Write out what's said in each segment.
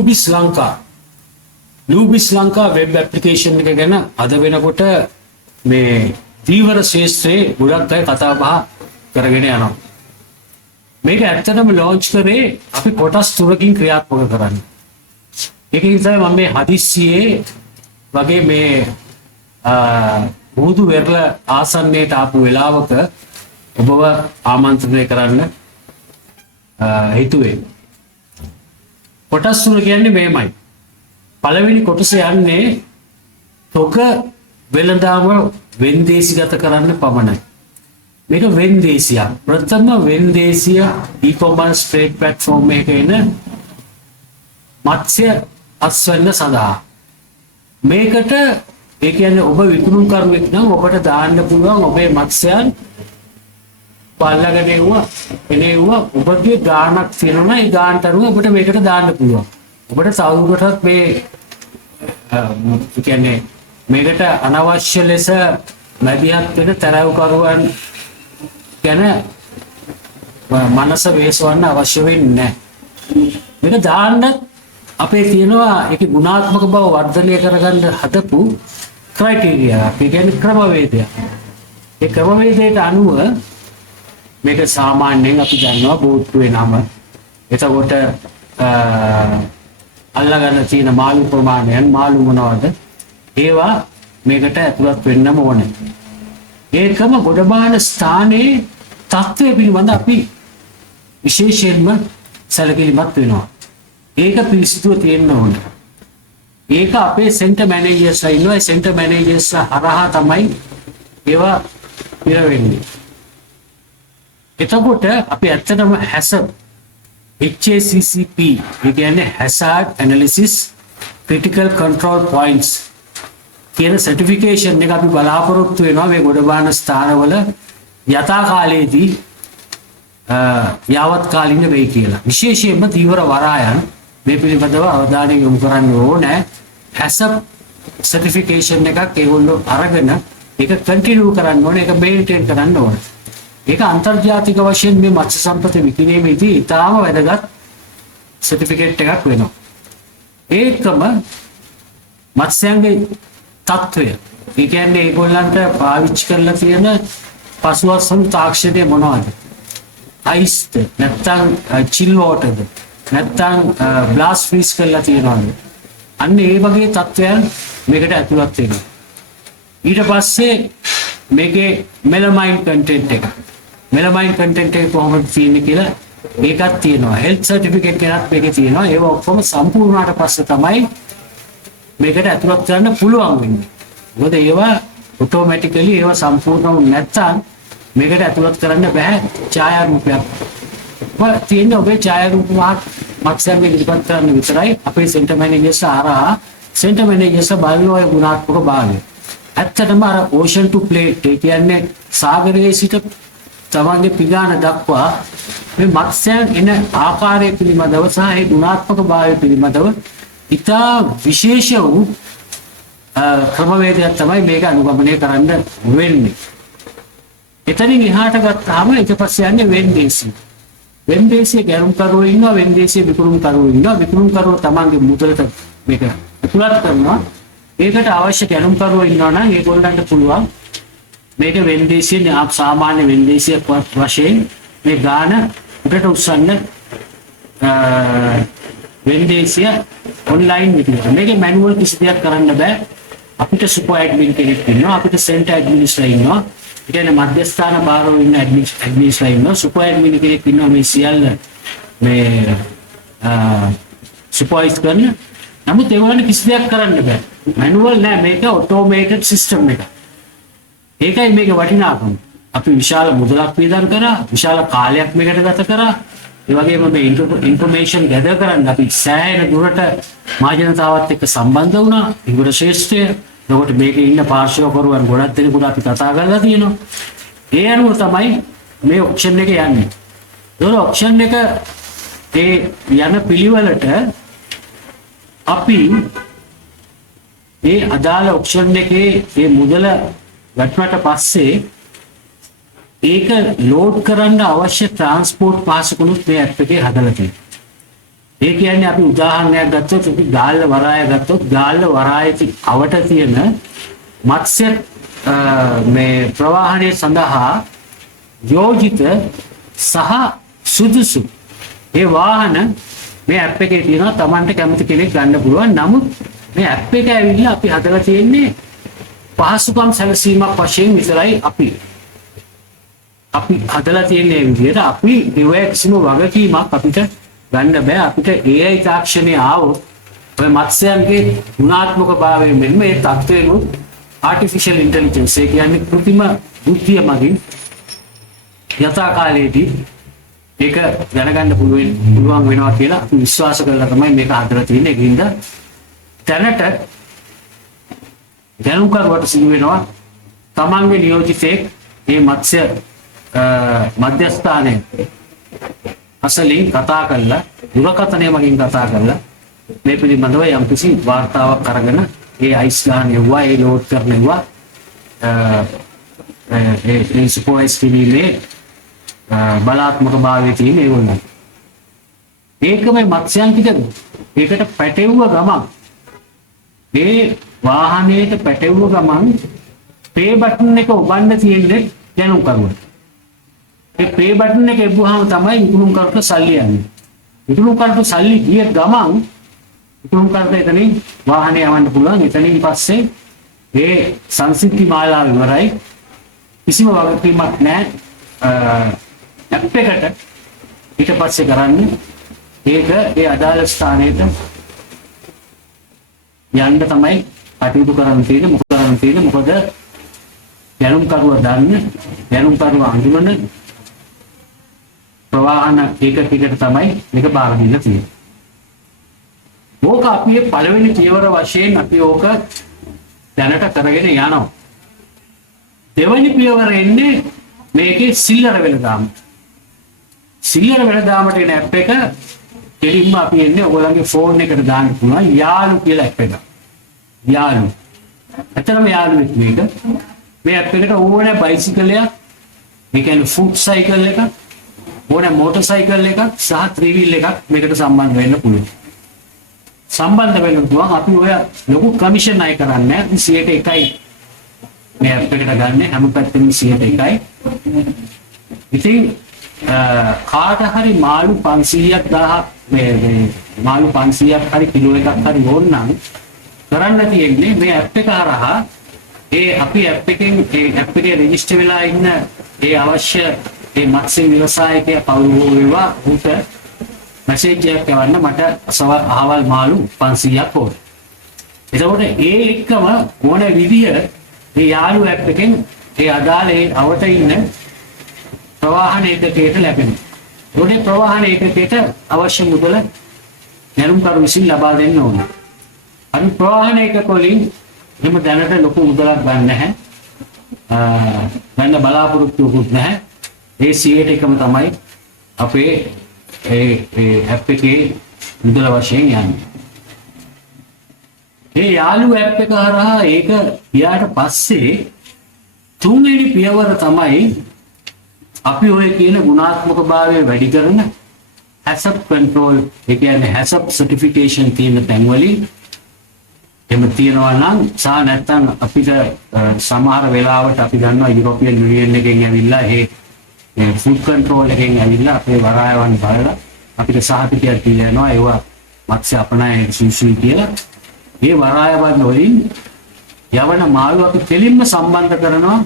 Newbies Lanka. Newbies Lanka web application එක ගැන අද වෙනකොට මේ දීවර ශේෂ්ත්‍රයේ ගොඩක් අය කතා බහ කරගෙන යනවා. මේක ඇත්තටම ලොන්ච් කරේ අපි කොටස් තුනකින් ක්‍රියාත්මක කරන්න. ඒක නිසා මම මේ හදිස්සියේ වගේ මේ මුහුදු වෙරළ ආසන්නයට ආපු වෙලාවක ඔබව ආමන්ත්‍රණය කරන්න හිතුවේ. කොටස් තුන කියන්නේ මේමයි. පළවෙනි කොටස යන්නේ තොග වෙළඳාම වෙන්දේසිගත කරන්න පමණයි. මේක වෙන්දේසියක්. ප්‍රථම වෙන්දේසිය e-commerce trade platform එකක එන මත්ස්‍ය අස්වැන්න සඳහා. මේකට ඒ කියන්නේ ඔබ විකුණුම්කරුවෙක් නම් ඔබට දාන්න පුළුවන් ඔබේ මත්ස්‍යයන් පල්ලගෙන එනවා ඔබගේ ගාණක් තියෙනවා ඒ ගාණට අනුව ඔබට මේකට දාන්න පුළුවන්. ඔබට තවදුරටත් මේ කියන්නේ මේකට අනවශ්‍ය ලෙස මැදිහත් වෙන තරවකරුවන් ගැන මනස වේසවන්න අවශ්‍ය වෙන්නේ නැහැ. මේක දාන්න අපේ තියෙනවා ඒකේ ගුණාත්මක බව වර්ධනය කරගන්න හදපු ක්‍රයිටීරියා. ඒ කියන්නේ ක්‍රමවේදය. ඒ ක්‍රමවේදයට අනුව මේක සාමාන්‍යයෙන් අපි දන්නවා බෝට්ටුවේ නම. එතකොට අල්ලගන්න තියෙන මාළු ප්‍රමාණයන් මාළු මොනවද? ඒවා මේකට ඇතුළත් වෙන්නම ඕනේ. ඒකම ගොඩබාන ස්ථානයේ තත්ත්වය පිළිබඳ අපි විශේෂයෙන්ම සැලකිලිමත් වෙනවා. ඒක පිළිසිතුව තියෙන්න ඕනේ. ඒක අපේ සෙන්ටර් මැනේජර්ස්ලා ඉන්නවා. ඒ සෙන්ටර් මැනේජර්ස්ලා හරහා තමයි ඒවා පිරවෙන්නේ. එතකොට අපි ඇත්තටම HACCP ඒ කියන්නේ Hazard Analysis Critical Control Points කියන සර්ටිෆිකේෂන් එක අපි බලාපොරොත්තු වෙනවා මේ ගොඩබාන ස්ථානවල යථා කාලයේදී යාවත් කාලින වෙයි කියලා. විශේෂයෙන්ම තීව්‍ර වරායන් මේ පිළිබඳව අවධානය යොමු කරන්න ඕනේ. HACCP සර්ටිෆිකේෂන් එකක් ඒගොල්ලෝ අරගෙන ඒක කන්ටිනියු කරන්න ඕනේ. ඒක මේන්ටේන් කරන්න ඕනේ. ඒක අන්තර්ජාතික වශයෙන් මේ මත්ස්‍ය සම්පත විකිණීමේදී ඉතාම වැදගත් සර්ටිෆිකේට් එකක් වෙනවා. ඒකම මත්ස්‍යයන්ගේ තත්ත්වය. ඒ කියන්නේ ඒගොල්ලන්ට පාවිච්චි කරලා තියෙන පසුවස්සම් තාක්ෂණය මොනවද? අයිස්ද නැත්නම් චිල් වෝටර්ද නැත්නම් බ්ලාස්ට් ෆ්‍රීස් කරලා තියෙනවද? අන්න ඒ වගේ තත්ත්වයන් මේකට ඇතුළත් වෙනවා. ඊට පස්සේ මේකේ මෙලමයින් කන්ටෙන්ට් එක. මෙලමයින් කන්ටෙන්ට් එක කොහොමද තියෙන්නේ කියලා ඒකත් තියෙනවා. හෙල්ත් සර්ටිෆිකේට් එකක් මේකේ තියෙනවා. ඒව ඔක්කොම සම්පූර්ණ වුණාට පස්සේ තමයි මේකට ඇතුළත් කරන්න පුළුවන් වෙන්නේ. මොකද ඒවා ඔටෝමැටිකලි ඒවා සම්පූර්ණ වුනේ නැත්නම් මේකට ඇතුළත් කරන්න බෑ ඡායාරූපයක්. තියෙන ඔබේ ඡායාරූප මත්ස්‍යයන් ඉදිරිපත් කරන්න විතරයි අපේ සෙන්ටර් මැනේජර්ස් හරහා සෙන්ටර් මැනේජර්ස් බලන ඔය ගුණාත්මක භාවය. ඇත්තටම අර ඕෂන් ටු ප්ලේට් ඒ කියන්නේ සාගරයේ සිට තමන්ගේ පිගාන දක්වා මේ මත්ස්‍යයන් එන ආකාරය පිළිබඳව සහ ඒ ගුණාත්මක භාවය පිළිබඳව ඉතා විශේෂ වූ ක්‍රමවේදයක් තමයි මේක අනුගමනය කරන්න වෙන්නේ. එතනින් එහාට ගත්තාම ඊට පස්සේ යන්නේ වෙන්දේසිය. වෙන්දේසිය ගැනුම්කරුවෝ ඉන්නවා, වෙන්දේසිය විකුණුම්කරුවෝ ඉන්නවා. විකුණුම්කරුවෝ තමන්ගේ මුදලට මේක ඇතුළත් කරනවා. ඒකට අවශ්‍ය ගැනුම්කරුවෝ ඉන්නවා නම් ඒගොල්ලන්ට පුළුවන් මේක වෙන්දේසිය සාමාන්‍ය වෙන්දේසිය වශයෙන් මේ ගාන උඩට උස්සන්න වෙන්දේසිය ඔන්ලයින් විදිහට. මේකේ මැනුවල් කිසි දෙයක් කරන්න බෑ. අපිට සුපර් ඇඩ්මින් කෙනෙක් ඉන්නවා, අපිට සෙන්ටර් ඇඩ්මිනිස්ට්‍රේටර් ඉන්නවා. ඒ කියන්නේ මධ්‍යස්ථාන භාරව ඉන්න ඇඩ්මිනිස්ට්‍රේටර් ඉන්නවා, සුපර් ඇඩ්මින් කෙනෙක් ඉන්නවා මේ සියල්ල මේ සුපර්වයිස් කරන්න. නමුත් ඒගොල්ලන්ට කිසි දෙයක් කරන්න බෑ. මැනුවල් නෑ, මේක ඔටෝමේටඩ් සිස්ටම් එකක්. ඒකයි මේක වටිනාකම. අපි විශාල මුදලක් වියදම් කරා, විශාල කාලයක් මේකට ගත කරා. ඒ වගේම මේ ඉන්ෆර්මේෂන් ගැදර් කරන්න අපි සෑහෙන දුරට මාජනතාවත් එක්ක සම්බන්ධ වුණා. ඉංග්‍රීසි ශ්‍රේෂ්ඨය. ඒකට මේකේ ඉන්න පාර්ශවකරුවන් ගොඩක් දෙනෙකුට අපි කතා කරලා තියෙනවා. ඒ අනුව තමයි මේ ඔප්ෂන් එක යන්නේ. ඒ ඔප්ෂන් එක ඒ යන පිළිවෙලට අපි මේ අදාළ ඔප්ෂන් එකේ මේ මුදල වැටුණට පස්සේ ඒක ලෝඩ් කරන්න අවශ්‍ය ට්‍රාන්ස්පෝර්ට් පාසකුණුත් මේ ඇප් එකේ හදලා තියෙනවා. ඒ කියන්නේ අපි උදාහරණයක් ගත්තොත් අපි ගාල්ල වරාය ගත්තොත් ගාල්ල වරායේ අවට තියෙන මත්ස්‍ය මේ ප්‍රවාහනය සඳහා යෝජිත සහ සුදුසු ඒ වාහන මේ ඇප් එකේ තියෙනවා. Tamanට කැමති කෙනෙක් ගන්න පුළුවන්. නමුත් මේ ඇප් එක ඇවිල්ලා අපි හදලා තියෙන්නේ පහසුකම් සැලසීමක් වශයෙන් විතරයි අපි හදලා තියෙන්නේ විදියට අපි දෙවැක්සිම වගකීමක් අපිට ගන්න බෑ. අපිට AI තාක්ෂණය ආවොත් ඔය මත්ස්‍යයන්ගේ ගුණාත්මක භාවය මෙන්න මේ තත්ත්වයෙන් ආටිෆිෂල් ඉන්ටෙලිජන්ස් ඒ කියන්නේ කෘත්‍රිම බුද්ධිය මගින් යථා කාලයේදී ඒක දැනගන්න පුළුවන් වෙනවා කියලා අපි විශ්වාස කරලා තමයි මේක හදලා තියෙන්නේ. ඒකින්ද දැනට දැනුම්කරුවට සිදු වෙනවා තමන්ගේ නියෝජිතයෙක් මේ මත්ස්‍ය මධ්‍යස්ථානයේ අසලින් කතා කරලා දුරකථනය මගින් කතා කරලා මේ පිළිබඳව යම්කිසි වාර්තාවක් අරගෙන ඒ අයිස් ගන්න යවුවා ඒ ලෝඩ් කරන යවුවා ඒ සුපර්වයිස් කිරීමේ බලාත්මක භාවයේ තියෙන ඒගොල්ලෝ. ඒක මේ මත්ස්‍යයන් ටික ඒකට පැටෙව්ව ගමන් මේ වාහනයට පැටෙව්ව ගමන් පේ බටන් එක ඔබන්න තියෙන්නේ දැනුම් කරුවට. ඒ පේ බටන් එක එබුවාම තමයි ඉක්ුණුම් කරට සල්ලි යන්නේ. ඉක්ුණුම් කරට සල්ලි ගිය ගමන් ඉක්ුණුම් කරට එතනින් වාහනේ යවන්න පුළුවන්. එතනින් පස්සේ ඒ සංසිද්ධි මාලාව ඉවරයි. කිසිම වගකීමක් නැහැ. ඇප් එකට ඊට පස්සේ කරන්නේ ඒක ඒ අදාළ ස්ථානයට යන්න තමයි කටයුතු කරන්න තියෙන්නේ. මොකද කරන්න තියෙන්නේ මොකද දැනුම් කරුව දන්න දැනුම් කරුව අඳුනන ප්‍රවාහන ඒකකයකට තමයි මේක බාර දෙන්න තියෙන්නේ. ඕක අපි පළවෙනි පියවර වශයෙන් අපි ඕක දැනට කරගෙන යනවා. දෙවෙනි පියවර එන්නේ මේකේ සිල්ලර වෙලදාම. සිල්ලර වෙලදාමට එන ඇප් එක දෙලින්ම අපි එන්නේ ඔයගොල්ලන්ගේ ෆෝන් එකට දාන්න පුළුවන් යාළු කියලා ඇප් එක. යාළු. ඇත්තටම යාළුවෙක් මේක. මේ ඇප් එකට ඕනේ බයිසිකලයක්, ඒ කියන්නේ ෆුට් සයිකල් එකක්, ඕනේ මෝටර් සයිකල් එකක් සහ ත්‍රී වීල් එකක් මේකට සම්බන්ධ වෙන්න පුළුවන්. සම්බන්ධ වෙන්න පුළුවන් අපි ඔය ලොකු කමිෂන් අය කරන්නේ 101යි මේ ඇප් එකට ගන්න හැම පැත්තෙම 101යි. ඉතින් කාට හරි මාළු 500ක් 1000ක් මේ මාළු 500ක් හරි කිලෝ එකක් හරි ඕන නම් කරන්න තියෙන්නේ මේ ඇප් එක හරහා ඒ අපි ඇප් එකෙන් ඒ ඇප් එකේ රෙජිස්ටර් වෙලා ඉන්න ඒ අවශ්‍ය ඒ මත්ස්‍ය ව්‍යවසායකයා පවුල වේවා උට මැසේජ් එකක් යවන්න මට අහවල් මාළු 500ක් ඕන. එතකොට ඒ එක්කම ඕන විදිය මේ යාළු ඇප් එකෙන් ඒ අදාළ ඒ අවට ඉන්න ප්‍රවාහන ඒකකයට ලැබෙනවා. ඒකේ ප්‍රවාහන ඒකකයට අවශ්‍ය මුදල දැනුම්කරු විසින් ලබා දෙන්න ඕනේ. අනි ප්‍රවාහන ඒකක වලින් එහෙම දැනට ලොකු මුදලක් ගන්න නැහැ. ගන්න බලාපොරොත්තුකුත් නැහැ. ඒ 100%ටම තමයි අපේ ඒ ඇප් එකේ මුදල වශයෙන් යන්නේ. ඒ යාළු ඇප් එක හරහා ඒක ගියාට පස්සේ තුන්වෙනි පියවර තමයි අපි ඔය කියන ගුණාත්මක භාවය වැඩි කරන HACCP control ඒ කියන්නේ HACCP certification තියෙන තැන් වලින් එහෙම තියනවා නම් සහ නැත්නම් අපිට සමහර වෙලාවට අපි දන්නවා යුරෝපියන් යුනියන් එකෙන් ඇවිල්ලා ඒ ෆුඩ් කන්ට්‍රෝල් එකෙන් ඇවිල්ලා අපේ වරායවන් බලලා අපිට සහතිකයක් දීලා යනවා ඒවා මත්ස්‍ය අපනයන සුසුයි කියලා. මේ වරායවන් වලින් යවන මාළු අපි දෙලින්ම සම්බන්ධ කරනවා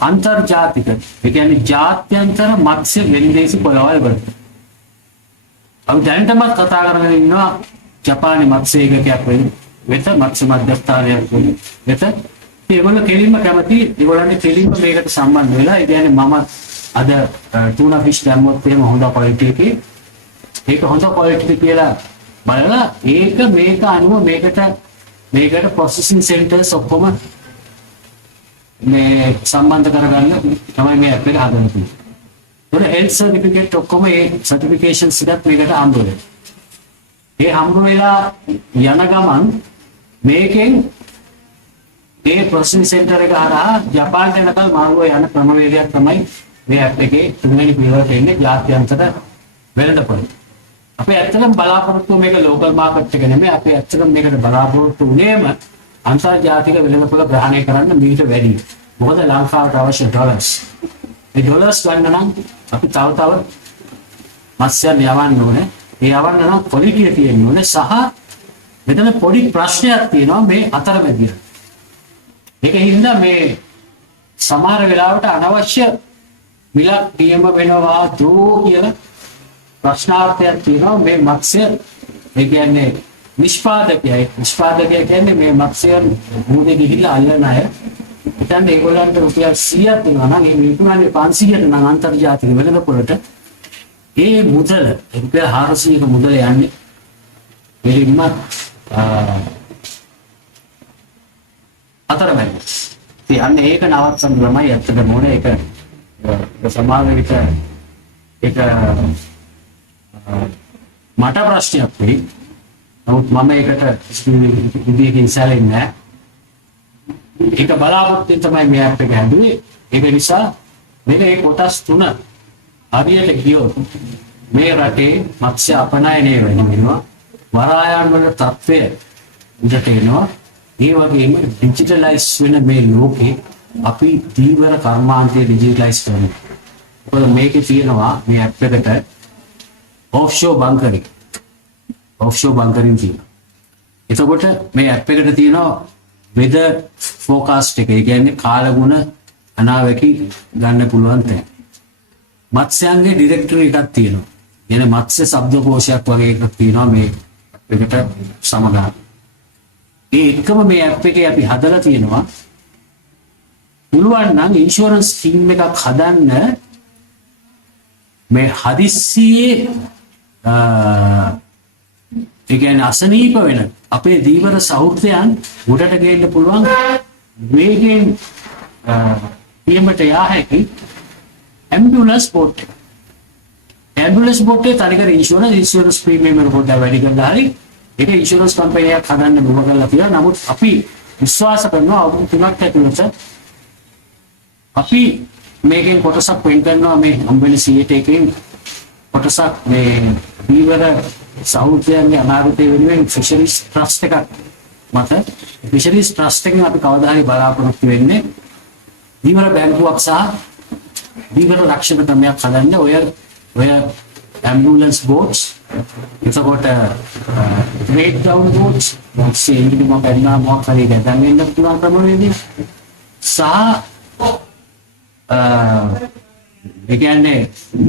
අන්තර්ජාතික ඒ කියන්නේ ජාත්‍යන්තර මත්ස්‍ය වෙළඳේසි පොළවල් වලට. අපි දැනටම කතා කරගෙන ඉන්නවා ජපානයේ මත්ස්‍ය ඒකකයක් වෙත මත්ස්‍ය මධ්‍යස්ථානයක් වෙත. ඒගොල්ලෝ කෙලින්ම කැමති ඒගොල්ලන්ගේ කෙලින්ම මේකට සම්බන්ධ වෙලා ඒ කියන්නේ මම අද ටුනා ෆිෂ් දැම්මොත් එහෙම හොඳ ක්වොලිටි එකේ ඒක හොඳ ක්වොලිටි කියලා බලලා ඒක මේක අනුව මේකට ප්‍රොසෙසින් සෙන්ටර්ස් ඔක්කොම මේ සම්බන්ධ කරගන්න තමයි මේ ඇප් එක හදන්න තියෙන්නේ. ඒකට හෙල්ත් සර්ටිෆිකේට් ඔක්කොම ඒ සර්ටිෆිකේෂන්ස් එකත් මේකට හම්බ වෙනවා. ඒ හම්බ වෙලා යන ගමන් මේකෙන් ඒ ප්‍රොසෙසින් සෙන්ටර් එක හරහා ජපානට යනකල් මාළුව යන ක්‍රමවේදයක් තමයි මේ ඇප් එකේ තුන්වෙනි පියවරට එන්නේ ජාත්‍යන්තර වෙළඳපොළ. අපේ ඇත්තටම බලාපොරොත්තු මේක ලෝකල් මාකට් එක නෙමෙයි. අපි ඇත්තටම මේකට බලාපොරොත්තු වුණේම අන්තර්ජාතික වෙළඳපොළ ග්‍රහණය කරන්න මීට වැඩි. මොකද ලංකාවට අවශ්‍ය ඩොලර්ස්. මේ ඩොලර්ස් ගන්න නම් අපි තව මත්ස්‍යයන් යවන්න ඕනේ. ඒ යවන්න නම් ක්වොලිටිය තියෙන්න ඕනේ සහ මෙතන පොඩි ප්‍රශ්නයක් තියෙනවා මේ අතරමැදිය. ඒකින්ද මේ සමහර වෙලාවට අනවශ්‍ය මිලක් නියම වෙනවා දෝ කියලා ප්‍රශ්නාර්ථයක් තියෙනවා මේ මත්ස්‍ය ඒ කියන්නේ නිෂ්පාදකයා කියන්නේ මේ මත්ස්‍යයන් මුදේ ගිහිල්ලා අල්ලන අය. ඉතින් ඒගොල්ලන්ට රුපියල් 100ක් දෙනවා නම් ඒ විකුණන්නේ 500ට නම් අන්තර්ජාතික වෙළඳපොළට ඒ මුදල රුපියල් 400ක මුදල යන්නේ මෙලින්ම අතරමැද. ඉතින් අන්න ඒක නවත්තන්න තමයි ඇත්තටම ඕනේ. ඒක සමාජ විට ඒක මට ප්‍රශ්නයක් වෙයි. නමුත් මම ඒකට විදිහකින් සැලෙන්නේ නැහැ. ඒක බලාපොරොත්තුෙන් තමයි මේ ඇප් එක හැදුවේ. ඒක නිසා මේ කොටස් තුන හරියට ගියොත් මේ රටේ මත්ස්‍ය අපනයනය වෙනවා. වරායන් වල තත්ත්වය උඩට එනවා. ඒ වගේම ඩිජිටලයිස් වෙන මේ ලෝකේ අපි දීවර කර්මාන්තය ඩිජිටලයිස් කරනවා. මොකද මේකේ තියෙනවා මේ ඇප් එකට offshore bunkering තියෙනවා. එතකොට මේ ඇප් එකට තියෙනවා weather forecast එක. ඒ කියන්නේ කාලගුණ අනාවැකි ගන්න පුළුවන් තැන. මත්ස්‍යයන්ගේ ඩිරෙක්ටරි එකක් තියෙනවා. එන මත්ස්‍ය ශබ්දකෝෂයක් වගේ එකක් තියෙනවා මේ එකට සමගාමීව. ඒ එකම මේ ඇප් එකේ අපි හදලා තියෙනවා පුළුවන් නම් ඉන්ෂුරන්ස් ස්කීම් එකක් හදන්න මේ හදිස්සියේ ඒ කියන්නේ අසනීප වෙන අපේ දීවර සහෘදයන් උඩට ගේන්න පුළුවන් වේගෙන් පියමට යා හැකි ඇම්බියුලන්ස් බෝට් එක. ඇම්බියුලන්ස් බෝට් එකේ තනිකර ඉන්ෂුරන්ස් ප්‍රීමියම් එක පොඩ්ඩක් වැඩි කරලා හරි ඒක ඉන්ෂුරන්ස් කම්පැනියක් හදන්න බව කරලා තියෙනවා. නමුත් අපි විශ්වාස කරනවා අවුරුදු 3ක් ඇතුළත අපි මේකෙන් කොටසක් වෙන් කරනවා මේ හම්බෙන 100%කින් කොටසක් මේ දීවර සෞඛ්‍යයන්ගේ අනාගතය වෙනුවෙන් ෆිෂරිස් ට්‍රස්ට් එකක් මත ෆිෂරිස් ට්‍රස්ට් එකෙන් අපි කවදා හරි බලාපොරොත්තු වෙන්නේ දීවර බැංකුවක් සහ දීවර රක්ෂණ ක්‍රමයක් හදන්න ඔය ඇම්බියුලන්ස් බෝට්ස් එතකොට බ්‍රේක් ඩවුන් බෝට්ස් මොක්සේ ඉන්ජින් මොකක් කරනවා මොකක් හරි දැන් වෙන්න පුළුවන් ක්‍රමවේදී සහ ඒ කියන්නේ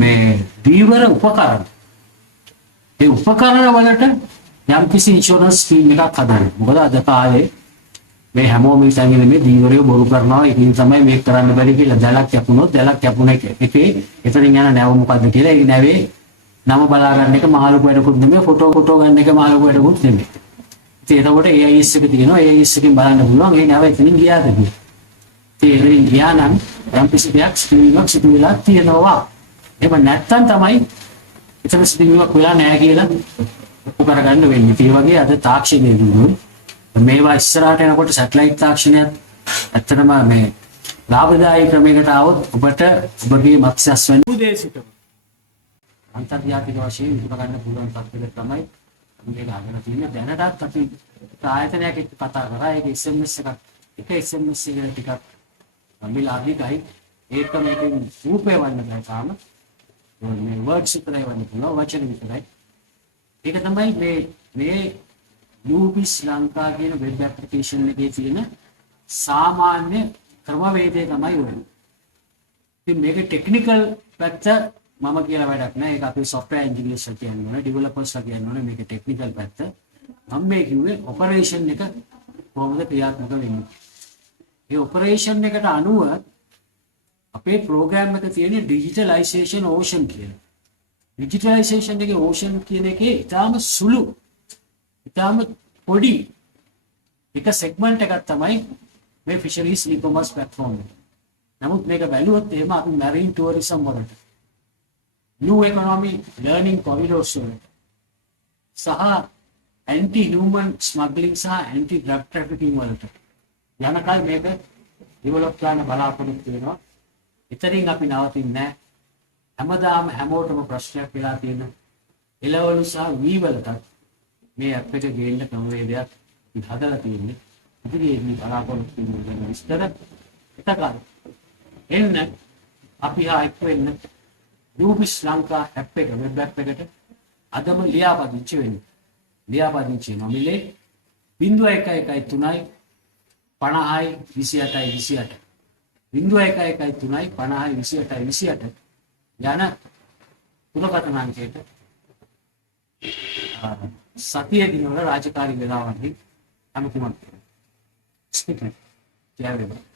මේ දීවර උපකරණ ඒ උපකරණ වලට යම් කිසි ඉන්ෂුරන්ස් ස්කීම් එකක් හදන්න. මොකද අද කාලේ මේ හැමෝම ඉතින් මේ දීවරය බොරු කරනවා. ඒකින් තමයි මේක කරන්න බැරි කියලා දැලක් කැපුණොත් දැලක් කැපුණ එකේ එතනින් යන නැව මොකද්ද කියලා ඒ නැවේ නම බලා ගන්න එක මහලුක වැඩකුත් නෙමෙයි ෆොටෝ ගන්න එක මහලුක වැඩකුත් නෙමෙයි. ඉතින් එතකොට AIS එක තියෙනවා. AIS එකෙන් බලන්න පුළුවන් ඒ නැව එතනින් ගියාද කියලා. ඉතින් එතනින් ගියා නම් යම් කිසි දෙයක් ස්ක්‍රීන් එකක් සිදු වෙලා තියෙනවා. එහෙම නැත්තම් තමයි එතන ස්ක්‍රීන් එකක් වෙලා නැහැ කියලා ඔප්පු කරගන්න වෙන්නේ. ඒ වගේ අද තාක්ෂණයේ දුන්නු මේවා ඉස්සරහට යනකොට සැටලයිට් තාක්ෂණයත් ඇත්තටම මේ ලාභදායී ක්‍රමයකට આવොත් ඔබට ඔබගේ මත්ස්‍යස් වෙන උදේසිත අන්තර්ජාතික වශයෙන් උපුර ගන්න පුළුවන් තත්ත්වයක තමයි මේක අගන තියෙන්නේ. දැනටත් අපි ආයතනයක් එක්ක කතා කරා. ඒක SMS එකක් SMS එක ටිකක් මිල අධිකයි. ඒක මේකෙන් රූපේ වන්න බෑ තාම. මේ වර්ඩ්ස් විතරයි වන්න පුළුවන් වචන විතරයි. ඒක තමයි මේ UBIS ලංකා කියන වෙබ් ඇප්ලිකේෂන් එකේ තියෙන සාමාන්‍ය ක්‍රමවේදය තමයි ඔය. ඉතින් මේක ටෙක්නිකල් පැත්ත මම කියලා වැඩක් නෑ. ඒක අපි software engineers කියන්නේ ඕනේ, developers කියන්නේ ඕනේ. මේක ටෙක්නිකල් පැත්ත. මම මේ කිව්වේ ඔපරේෂන් එක කොහොමද ක්‍රියාත්මක වෙන්නේ. ඒ ඔපරේෂන් එකට අනුව අපේ ප්‍රෝග්‍රෑම් එක තියෙන ඩිජිටලයිසේෂන් ඕෂන් කියලා. ඩිජිටලයිසේෂන් එකේ ඕෂන් කියන එකේ ඊටාම සුළු ඊටාම පොඩි එක සෙග්මන්ට් එකක් තමයි මේ ෆිෂරීස් e-commerce platform එක. නමුත් මේක බැලුවොත් එහෙම අපි marine tourism වලට new economy learning corridors වලට සහ anti human smuggling සහ anti drug trafficking වලට යනකල් මේක ඩෙවලොප් කරන්න බලාපොරොත්තු වෙනවා. එතනින් අපි නවතින්නේ නැහැ. හැමදාම හැමෝටම ප්‍රශ්නයක් වෙලා තියෙන එළවලු සහ වී වලට මේ ඇප් එක ගේන්න ක්‍රමවේදයක් හදලා තියෙන්නේ. ඉදිරියේදී බලාපොරොත්තු වෙන විස්තර එතකන් එන්න අපි එක් වෙන්න රූබිස් ලංකා ඇප් එක වෙබ් ඇප් එකට අදම ලියාපදිංචි වෙන්න. ලියාපදිංචි නොමිලේ 0113 50යි 28යි 28 0113 50යි 28යි 28 යන දුරකථන අංකයට සතියේ දිනවල රාජකාරී වෙලාවන්හි අනුකම්පිත. ස්පීකර් ජය වේවා.